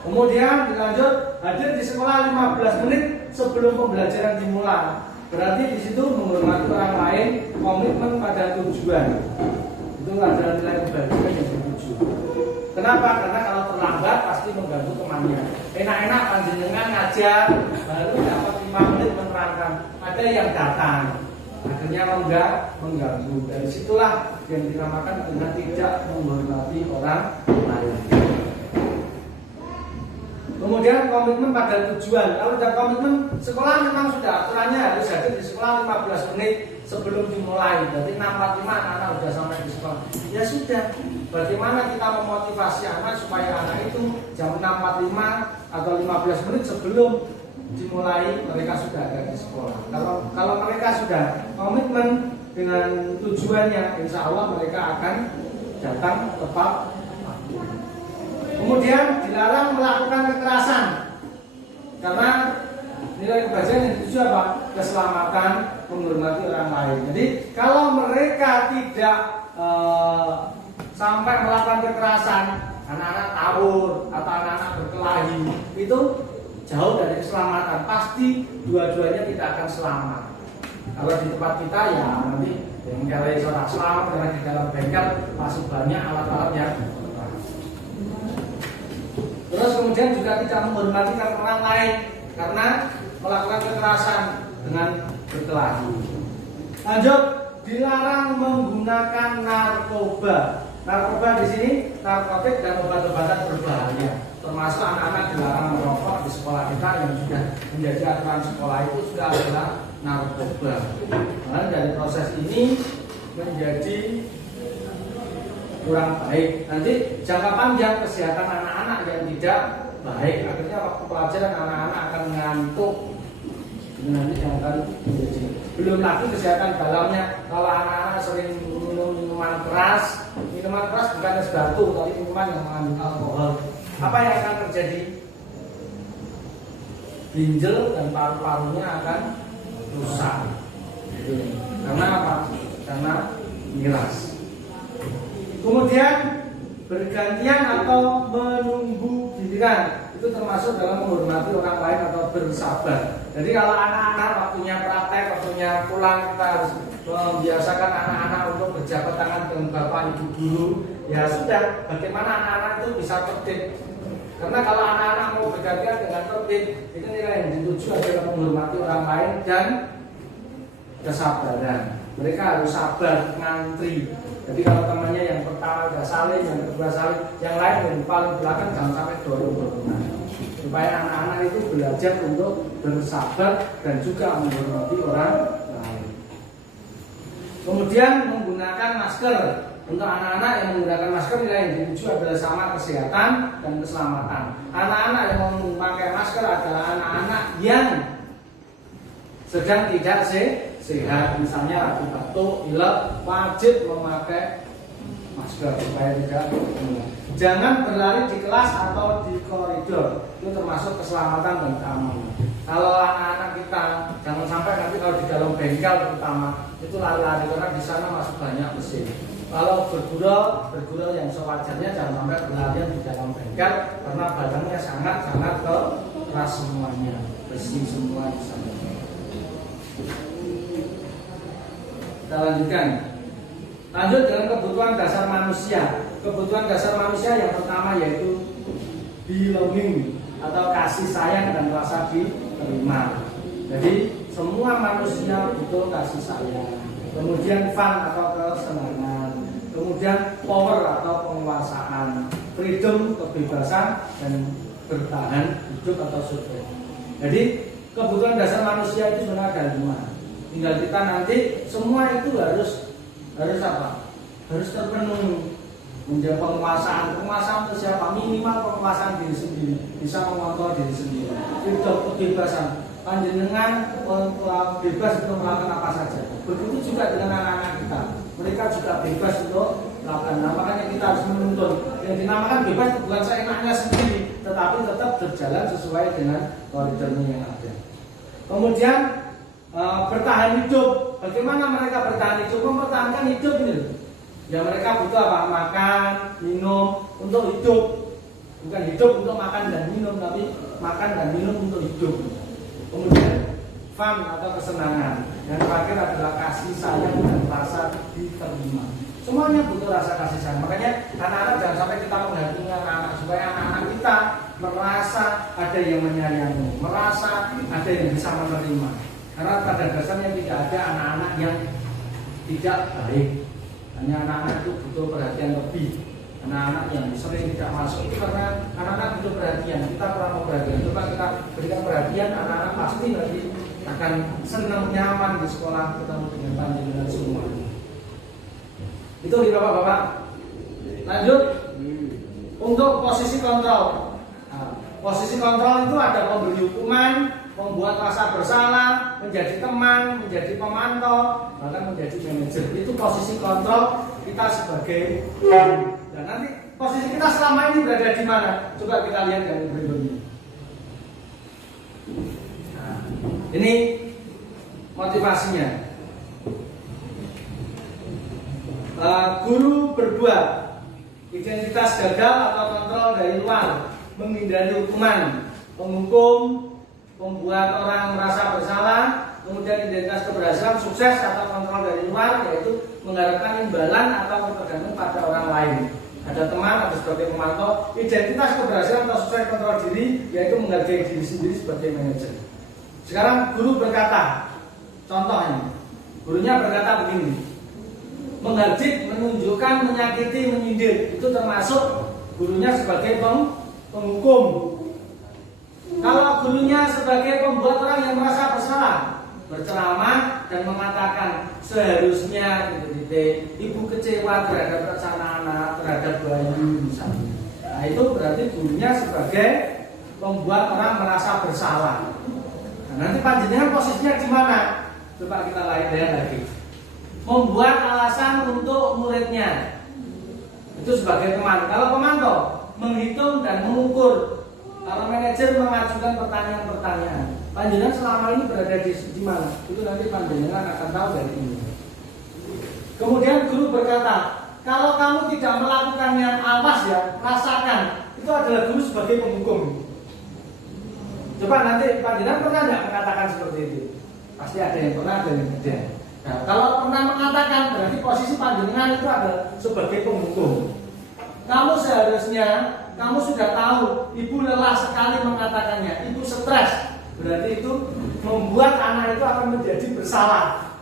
Kemudian dilanjut, hadir di sekolah 15 menit sebelum pembelajaran dimulai. Berarti di situ menghormati orang lain, komitmen pada tujuan. Itu adalah nilai kebajikan yang dituju. Kenapa? Karena kalau terlambat pasti mengganggu temannya. Enak-enak panjenengan ngajar, baru dapat 5 menit menerangkan. Ada yang datang, akhirnya mengganggu. Dari situlah yang dinamakan dengan tidak menghormati orang lain. Kemudian komitmen pada tujuan. Kalau sudah komitmen, sekolah memang sudah aturannya harus hadir di sekolah 15 menit sebelum dimulai. Berarti 6.45 anak-anak sudah sampai di sekolah. Ya sudah. Bagaimana kita memotivasi anak supaya anak itu jam 6.45 atau 15 menit sebelum dimulai mereka sudah ada di sekolah. Kalau mereka sudah komitmen dengan tujuannya, insya Allah mereka akan datang tepat. Kemudian dilarang melakukan kekerasan karena nilai kebajikan yang dituju apa? Keselamatan, menghormati orang lain. Jadi kalau mereka tidak sampai melakukan kekerasan, anak-anak tawur atau anak-anak berkelahi, itu jauh dari keselamatan. Pasti dua-duanya tidak akan selamat. Kalau di tempat kita ya nanti yang mencari seorang selamat karena di dalam bengkel masih banyak alat-alat yang terus kemudian juga tidak menghormati orang lain karena melakukan kekerasan dengan berkelahi. Lanjut, dilarang menggunakan narkoba. Narkoba di sini narkotik dan obat-obatan berbahaya. Termasuk anak-anak dilarang merokok di sekolah kita yang sudah menjadi aturan sekolah itu sudah adalah narkoba. Karena dari proses ini menjadi kurang baik. Nanti jangka panjang kesehatan anak-anak yang tidak baik. Akhirnya waktu pelajaran anak-anak akan ngantuk. Nanti yang akan menjadi. Belum lagi kesehatan dalamnya. Kalau anak-anak sering minum minuman keras bukan es batu, tapi minuman yang mengandung alkohol. Apa yang akan terjadi? Ginjal dan paru-parunya akan rusak. Karena apa? Karena miras. Kemudian bergantian atau menunggu giliran itu termasuk dalam menghormati orang lain atau bersabar. Jadi kalau anak-anak waktunya praktek, waktunya pulang, kita harus membiasakan anak-anak untuk berjabat tangan dengan bapak ibu guru. Ya sudah, bagaimana anak-anak itu bisa tertib? Karena kalau anak-anak mau bergantian dengan tertib, itu nilai yang dituju adalah menghormati orang lain dan kesabaran. Mereka harus sabar ngantri. Jadi kalau temannya yang pertama sudah salin, yang kedua salin, yang lain yang paling belakang jangan sampai dorong-dorongan. Supaya anak-anak itu belajar untuk bersabar dan juga menghormati orang lain. Kemudian menggunakan masker. Untuk anak-anak yang menggunakan masker nilai yang dituju adalah sama kesehatan dan keselamatan. Anak-anak yang memakai masker adalah anak-anak yang sedang tidak sehat, misalnya lagi batuk, pilek, wajib memakai masker supaya tidak. Jangan berlari di kelas atau di koridor, itu termasuk keselamatan dan keamanan. Kalau anak-anak kita jangan sampai nanti kalau di dalam bengkel terutama itu lari-lari karena di sana masih banyak mesin. Kalau bergurau yang sewajarnya, jangan sampai berlarian di dalam bengkel karena badannya sangat-sangat keras semuanya, besi semua di sana. Kita lanjutkan. Lanjut dengan kebutuhan dasar manusia. Kebutuhan dasar manusia yang pertama yaitu belonging atau kasih sayang dan rasa diterima. Jadi semua manusia butuh kasih sayang. Kemudian fun atau kesenangan. Kemudian power atau penguasaan. Freedom, kebebasan dan bertahan hidup atau survival. Jadi kebutuhan dasar manusia itu sebenarnya ada 5. Tinggal kita nanti semua itu harus apa? Harus terpenuhi. Menjadi penguasaan itu siapa? Minimal penguasaan diri sendiri, bisa mengontrol diri sendiri. Itu kebebasan. Panjenengan bebas untuk melakukan apa saja. Begitu juga dengan anak-anak kita. Mereka juga bebas untuk melakukan. Nah, makanya kita harus menuntun. Yang dinamakan bebas bukan seenaknya sendiri, tetapi tetap berjalan sesuai dengan koridornya yang ada. Kemudian bertahan hidup. Bagaimana mereka bertahan hidup? Mempertahankan hidup ini. Ya mereka butuh apa? Makan, minum untuk hidup. Bukan hidup untuk makan dan minum, tapi makan dan minum untuk hidup. Kemudian fun atau kesenangan. Yang terakhir adalah kasih sayang dan rasa diterima. Semuanya butuh rasa kasih sayang. Makanya anak-anak jangan sampai kita menggantungkan anak-anak, supaya anak-anak kita merasa ada yang menyayangi, merasa ada yang bisa menerima. Karena pada dasarnya tidak ada anak-anak yang tidak baik. Hanya anak-anak itu butuh perhatian lebih. Anak-anak yang sering tidak masuk itu karena anak-anak butuh perhatian. Kita kurang perhatian. Coba kita berikan perhatian, anak-anak pasti nanti akan senang, nyaman di sekolah, ketemu dengan panjenengan semua. Itu di bapak-bapak. Lanjut untuk posisi kontrol. Nah, posisi kontrol itu ada pemberi hukuman, membuat rasa bersalah, menjadi teman, menjadi pemantau, bahkan menjadi manajer. Itu posisi kontrol kita sebagai guru. Dan nanti posisi kita selama ini berada di mana? Coba kita lihat dari berikutnya. Nah, ini motivasinya. Guru berbuat identitas gagal atau kontrol dari luar, menghindari hukuman, menghukum, membuat orang merasa bersalah, kemudian identitas keberhasilan, sukses atau kontrol dari luar, yaitu mengharapkan imbalan atau tergantung pada orang lain. Ada teman atau sebagai pemantau. Identitas keberhasilan atau sukses kontrol diri, yaitu menghargai diri sendiri sebagai manajer. Sekarang guru berkata, contohnya, gurunya berkata begini. Menghardik, menunjukkan, menyakiti, menyindir, itu termasuk gurunya sebagai penghukum. Kalau gurunya sebagai pembuat orang yang merasa bersalah, berceramah dan mengatakan seharusnya ibu kecewa terhadap rencana anak, terhadap bayi misalnya. Nah itu berarti gurunya sebagai pembuat orang merasa bersalah. Nah, nanti panjenengan posisinya di mana? Coba kita lihat lagi. Membuat alasan untuk muridnya, itu sebagai teman. Kalau pemantau, menghitung dan mengukur. Kalau manajer mengajukan pertanyaan-pertanyaan. Panjenengan selama ini berada di mana? Itu nanti panjenengan akan tahu dari ini. Kemudian guru berkata, kalau kamu tidak melakukannya, awas ya, rasakan. Itu adalah guru sebagai penghukum. Coba nanti panjenengan pernah nggak mengatakan seperti itu? Pasti ada yang pernah, ada yang tidak. Nah, kalau pernah mengatakan, berarti posisi panjenengan itu adalah sebagai penghukum. Kamu seharusnya, kamu sudah tahu, ibu lelah sekali mengatakannya, ibu stres. Berarti itu membuat anak itu akan menjadi bersalah.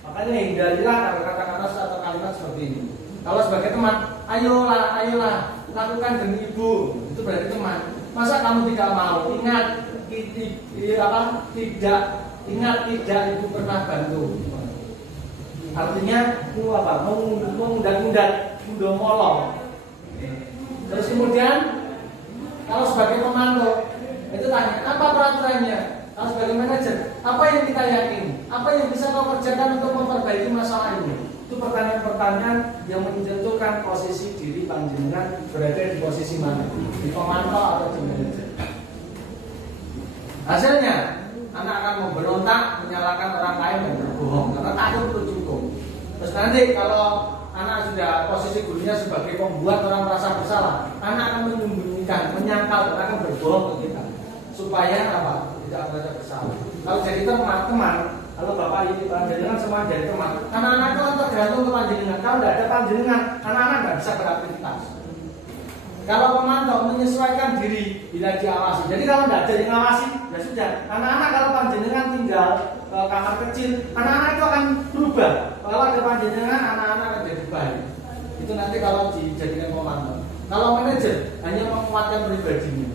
Makanya hindarilah kata-kata atau kalimat seperti ini. Kalau sebagai teman, ayolah, lakukan demi ibu. Itu berarti teman. Masa kamu tidak mau? Ingat, tidak ibu pernah bantu. Artinya mengundang-undang, molong. Terus kemudian kalau sebagai pemantau itu tanya apa peraturannya. Kalau sebagai manajer apa yang kita yakini, apa yang bisa kau kerjakan untuk memperbaiki masalah ini. Itu pertanyaan-pertanyaan yang menentukan posisi diri panjenengan berada di posisi mana, di pemantau atau di manajer. Hasilnya anak akan memberontak, menyalahkan orang lain dan berbohong karena takut untuk cukup. Terus nanti kalau anak sudah posisi gurunya sebagai pembuat orang merasa bersalah, anak akan menyembunyikan, menyangkal, akan berbohong ke kita supaya apa? Tidak merasa bersalah. Kalau jadi teman, kalau bapak ini panjenengan semua jadi teman, anak-anak itu kan tergantung ke panjenengan. Kalau tidak ada panjenengan, anak-anak tidak bisa beraktivitas. Kalau pemantau menyesuaikan diri bila diawasi. Jadi kalau tidak ada yang ngawasi, ya sudah. Anak-anak kalau panjenengan tinggal kamar kecil, anak-anak itu akan berubah. Kalau ada panjenengan, anak-anak akan jadi baik. Itu nanti kalau dijadikan pemantau. Kalau manajer hanya menguatkan pribadinya.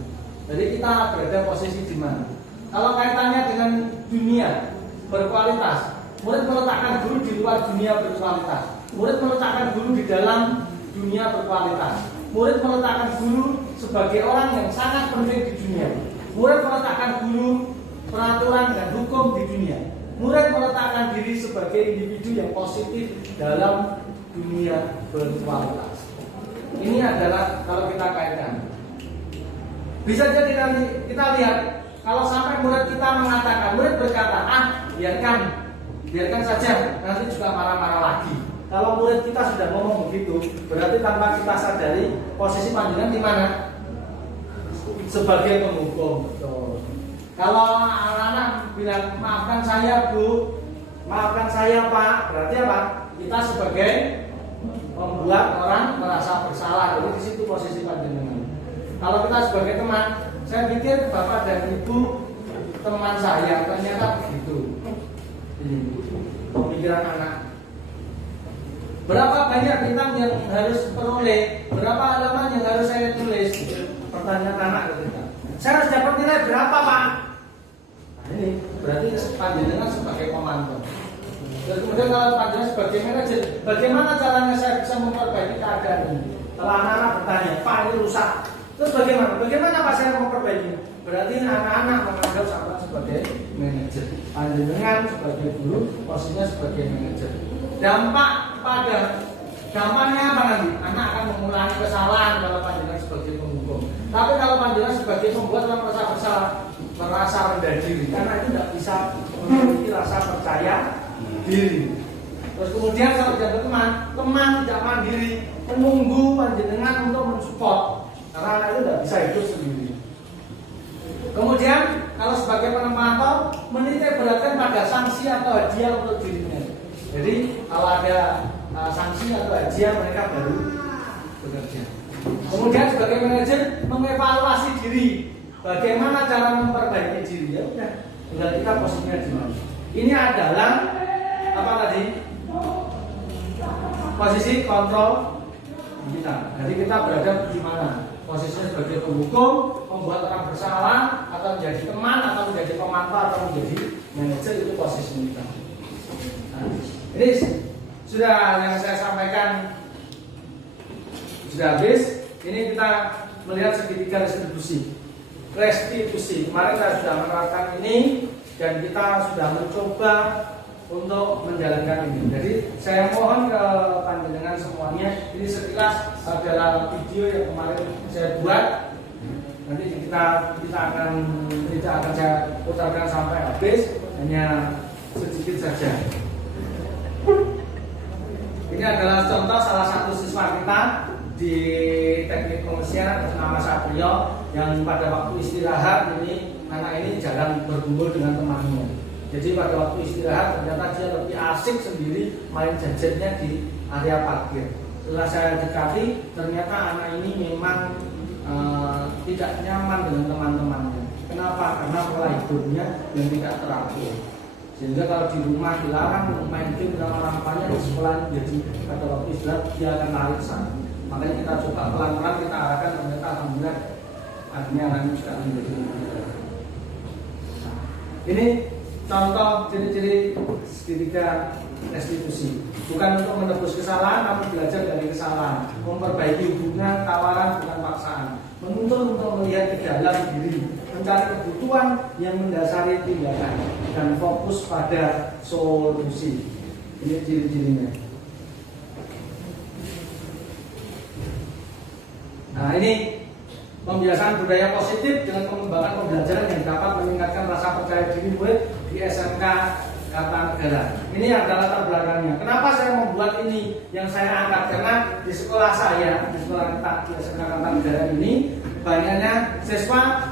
Jadi kita berada posisi di mana? Kalau kaitannya dengan dunia berkualitas, murid meletakkan guru di luar dunia berkualitas. Murid meletakkan guru di dalam dunia berkualitas. Murid meletakkan guru sebagai orang yang sangat penting di dunia. Murid meletakkan guru peraturan dan hukum di dunia. Murid meletakkan diri sebagai individu yang positif dalam dunia berkualitas. Ini adalah kalau kita kaitkan. Bisa jadi nanti kita lihat kalau sampai murid kita mengatakan, murid berkata, biarkan saja, nanti juga marah-marah lagi. Kalau murid kita sudah ngomong begitu, berarti tanpa kita sadari posisi panjenengan di mana? Sebagai penghukum. Kalau anak-anak bilang maafkan saya bu, maafkan saya pak, berarti apa? Kita sebagai membuat orang merasa bersalah. Jadi di situ posisi panjenengan. Kalau kita sebagai teman, saya pikir bapak dan ibu teman saya ternyata begitu. Ini pemikiran anak. Berapa banyak bintang yang harus peroleh? Berapa halaman yang harus saya tulis? Pertanyaan anak ketika. Saya harus dapat nilai berapa, Pak? Nah, ini berarti panjenengan sebagai pemantau. Dan kemudian kalau panjenengan sebagai manajer, bagaimana caranya saya bisa memperbaiki keadaan ini? Kalau anak-anak bertanya, Pak ini rusak. Terus bagaimana? Bagaimana Pak saya memperbaiki? Berarti anak-anak menganggap saya sebagai manajer. Panjenengan sebagai guru, posisinya sebagai manajer. Dampaknya apa nanti? Anak akan mengulangi kesalahan kalau panjenengan sebagai penghukum. Tapi kalau panjenengan sebagai pembuat orang merasa bersalah, merasa rendah diri, karena itu tidak bisa memiliki rasa percaya diri. Terus kemudian kalau jadi teman tidak mandiri, menunggu panjenengan untuk mensupport, karena anak itu tidak bisa hidup sendiri. Kemudian kalau sebagai pemantau menitik beratkan pada sanksi atau hadiah untuk dirinya. Jadi kalau ada sanksi atau hadiah mereka baru bekerja. Kemudian sebagai manajer mengevaluasi diri, bagaimana cara memperbaiki diri. Ya udah, tinggal kita posisinya di mana. Ini adalah apa tadi? Posisi kontrol kita. Jadi kita berada di mana? Posisinya sebagai penghukum, membuat orang bersalah, atau menjadi teman, atau menjadi pemantau, atau menjadi manajer, itu posisi kita. Nah, ini sudah yang saya sampaikan sudah habis. Ini kita melihat segitiga restitusi. Kemarin kita sudah menerapkan ini dan kita sudah mencoba untuk menjalankan ini. Jadi saya mohon ke panjenengan semuanya, ini sekilas adalah video yang kemarin saya buat. Nanti kita akan tidak akan saya putarkan sampai habis, hanya sedikit saja. Ini adalah contoh salah satu siswa kita di teknik komersial bernama Satrio yang pada waktu istirahat anak ini jarang berkumpul dengan temannya. Jadi pada waktu istirahat ternyata dia lebih asik sendiri main gadgetnya di area parkir. Setelah saya dekati, ternyata anak ini memang tidak nyaman dengan teman-temannya. Kenapa? Karena pola hidupnya yang tidak teratur. Sehingga kalau di rumah dilarang main game dengan orang tuanya, di sekolah jadi pada waktu istirahat dia akan lari ke sana. Makanya kita coba pelan-pelan kita arahkan, ternyata alhamdulillah akhirnya anaknya sudah menjadi. Ini contoh ciri-ciri segitiga restitusi. Bukan untuk menebus kesalahan, tapi belajar dari kesalahan. Memperbaiki hubungan, tawaran, bukan paksaan. Menuntun untuk melihat ke dalam diri, mencari kebutuhan yang mendasari tindakan, dan fokus pada solusi. Ini ciri-cirinya. Nah, ini pembiasaan budaya positif dengan pengembangan pembelajaran yang dapat meningkatkan rasa percaya diri murid di SMK Kartanegara. Ini adalah latar belakangnya. Kenapa saya membuat ini yang saya angkat? Karena di sekolah saya, di sekolah kita di SMK Kartanegara ini banyaknya siswa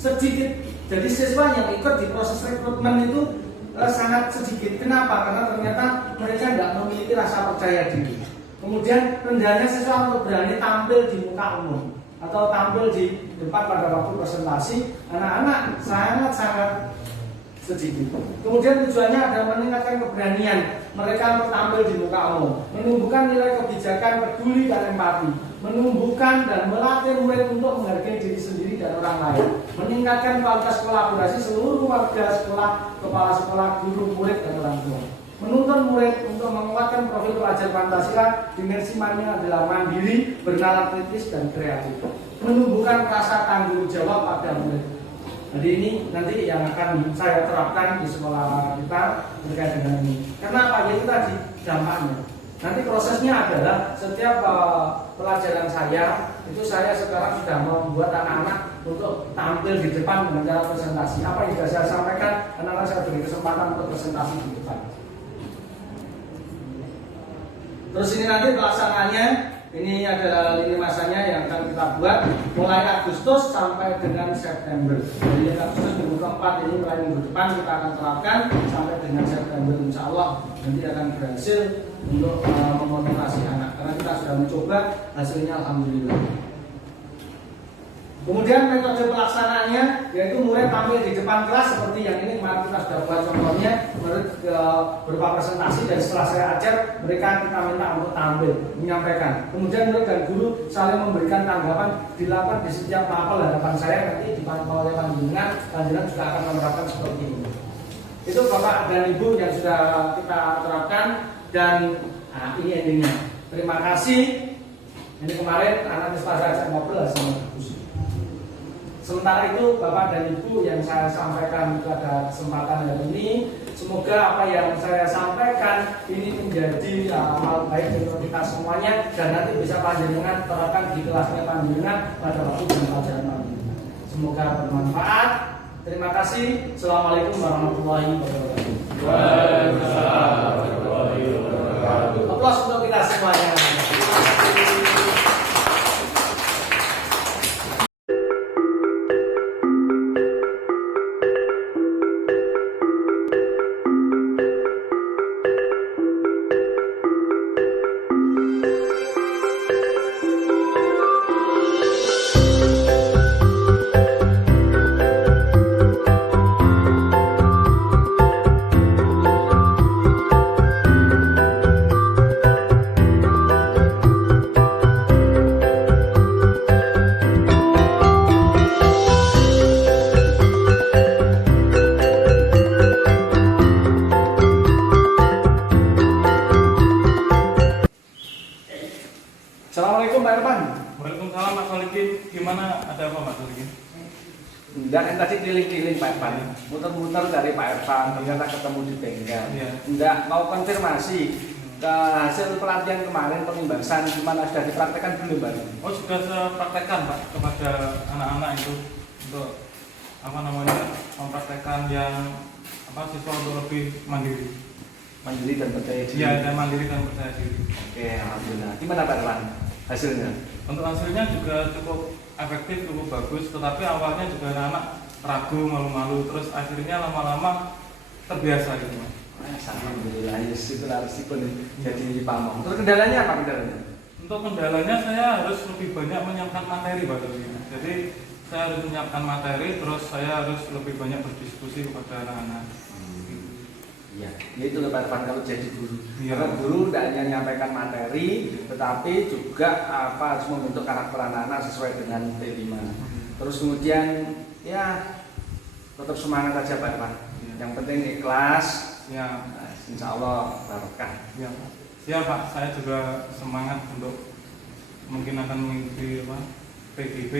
sedikit. Jadi siswa yang ikut di proses rekrutmen itu sangat sedikit. Kenapa? Karena ternyata mereka tidak memiliki rasa percaya diri. Kemudian rendahnya siswa untuk berani tampil di muka umum atau tampil di depan pada waktu presentasi, anak-anak sangat-sangat sedikit. Kemudian tujuannya adalah meningkatkan keberanian mereka untuk tampil di muka umum, menumbuhkan nilai kebijakan, peduli dan empati, menumbuhkan dan melatih murid untuk menghargai diri sendiri dan orang lain, meningkatkan kualitas kolaborasi seluruh warga sekolah, kepala sekolah, guru, murid dan orang tua, menuntun murid untuk menguatkan profil pelajar Pancasila, dimensi mana adalah mandiri, bernalar kritis dan kreatif, menumbuhkan rasa tanggung jawab pada murid. Jadi ini nanti yang akan saya terapkan di sekolah kita terkait dengan ini. Kenapa? Itu tadi dampaknya. Nanti prosesnya adalah setiap pelajaran saya itu saya sekarang sudah membuat anak-anak untuk tampil di depan dengan cara presentasi. Apa yang sudah saya sampaikan, anak-anak saya beri kesempatan untuk presentasi di depan. Terus ini nanti pelaksanaannya Ini adalah lini masanya yang akan kita buat mulai Agustus sampai dengan September. Jadi Agustus minggu keempat ini mulai minggu depan kita akan terapkan sampai dengan September, insya Allah nanti akan berhasil untuk memotivasi anak. Karena kita sudah mencoba, hasilnya alhamdulillah. Kemudian metode pelaksanaannya yaitu murid tampil di depan kelas seperti yang ini kemarin kita sudah buat contohnya, murid berupa presentasi dan setelah saya ajar mereka kita minta untuk tampil menyampaikan. Kemudian murid dan guru saling memberikan tanggapan dilakukan di setiap mapel hadapan saya, nanti dipantau oleh panjenengan juga akan menerapkan seperti ini. Itu Bapak dan Ibu yang sudah kita terapkan dan ini endingnya. Terima kasih. Ini kemarin anak saya ajak ngobrol hasilnya bagus. Sementara itu Bapak dan Ibu yang saya sampaikan pada kesempatan hari ini, semoga apa yang saya sampaikan ini menjadi hal baik untuk kita semuanya dan nanti bisa panjenengan terapkan di kelasnya panjenengan pada waktu dan pelajaran panjenengan. Semoga bermanfaat. Terima kasih. Assalamualaikum warahmatullahi wabarakatuh. Waalaikumsalam warahmatullahi wabarakatuh. Aplaus untuk kita semuanya. Assalamualaikum Pak Irfan. Waalaikumsalam Mas Solikin. Gimana, ada apa Mas Solikin? Enggak, yang tadi keliling-keliling Pak Irfan, muter-muter dari Pak Irfan, ternyata ketemu di bengkel. Iya. Enggak, mau konfirmasi ke hasil pelatihan kemarin pengimbasan gimana, sudah dipraktekkan belum Pak? Oh, sudah saya praktekkan Pak kepada anak-anak itu untuk mempraktekkan yang siswa untuk lebih mandiri. Mandiri dan percaya diri. Iya, dan mandiri dan percaya diri. Oke, alhamdulillah. Gimana Pak Irfan hasilnya? Untuk hasilnya juga cukup efektif, cukup bagus. Tetapi awalnya juga anak-anak ragu, malu-malu, terus akhirnya lama-lama terbiasa gitu Mas. Alhamdulillah, yes, itu harus jadi pamong. Terus kendalanya apa kendalanya? Untuk kendalanya saya harus lebih banyak menyiapkan materi Pak Solikin. Jadi saya harus menyiapkan materi, terus saya harus lebih banyak berdiskusi kepada anak-anak. Iya, itu Pak Irfan kalau jadi guru. Iya. Karena guru tidak hanya menyampaikan materi, tetapi juga harus membentuk karakter anak-anak sesuai dengan T5. Terus kemudian ya tetap semangat aja Pak Irfan. Iya. Yang penting ikhlas. Ya, Insya Allah barokah. ya Pak. Siap Pak, saya juga semangat untuk mungkin akan mengikuti PGB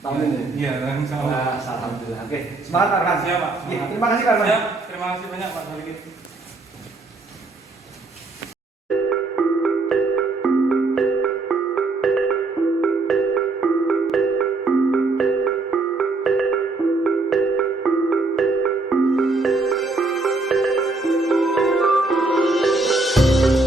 tahun ini. Iya, insya Allah. Alhamdulillah. Oke, semangat Pak Irfan. Siap Pak. Iya, terima kasih Pak Irfan. Siap, terima kasih banyak Pak Solikin.